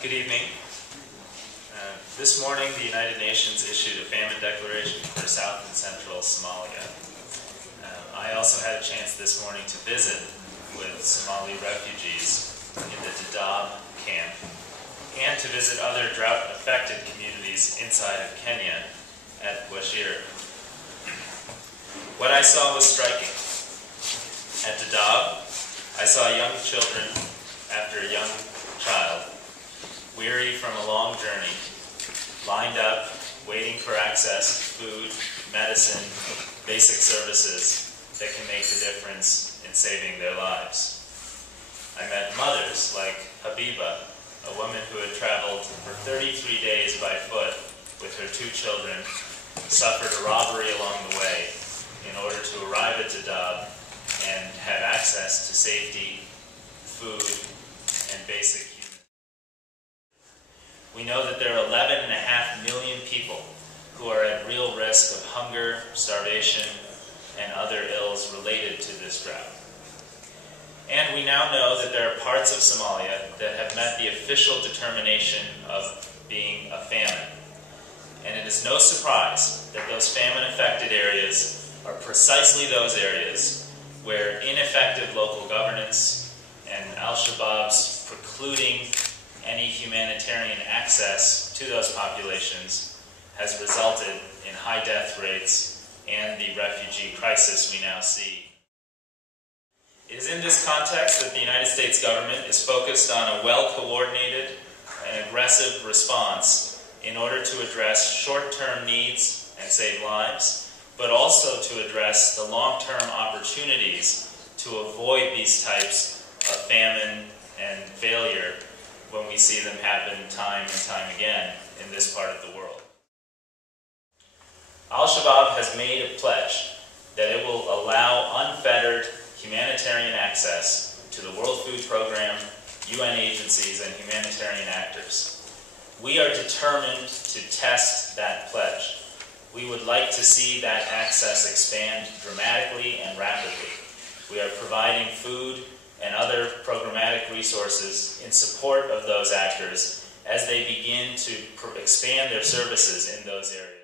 Good evening. This morning the United Nations issued a famine declaration for South and Central Somalia. I also had a chance this morning to visit with Somali refugees in the Daadab camp and to visit other drought-affected communities inside of Kenya at Wajir. What I saw was striking. At Daadab, I saw young children after a young child, weary from a long journey, lined up, waiting for access to food, medicine, basic services that can make the difference in saving their lives. I met mothers like Habiba, a woman who had traveled for 33 days by foot with her 2 children, suffered a robbery along the way in order to arrive at Daadab and have access to safety, food, and basic human. We know that there are 11.5 million people who are at real risk of hunger, starvation, and other ills related to this drought. And we now know that there are parts of Somalia that have met the official determination of being a famine. And it is no surprise that those famine-affected areas are precisely those areas where ineffective local governance and Al-Shabaab's precluding any humanitarian access to those populations has resulted in high death rates and the refugee crisis we now see. It is in this context that the United States government is focused on a well-coordinated and aggressive response in order to address short-term needs and save lives, but also to address the long-term opportunities to avoid these types of famine and failure when we see them happen time and time again in this part of the world. Al-Shabaab has made a pledge that it will allow unfettered humanitarian access to the World Food Program, UN agencies, and humanitarian actors. We are determined to test that pledge. We would like to see that access expand dramatically and rapidly. We are providing food and other programmatic resources in support of those actors as they begin to expand their services in those areas.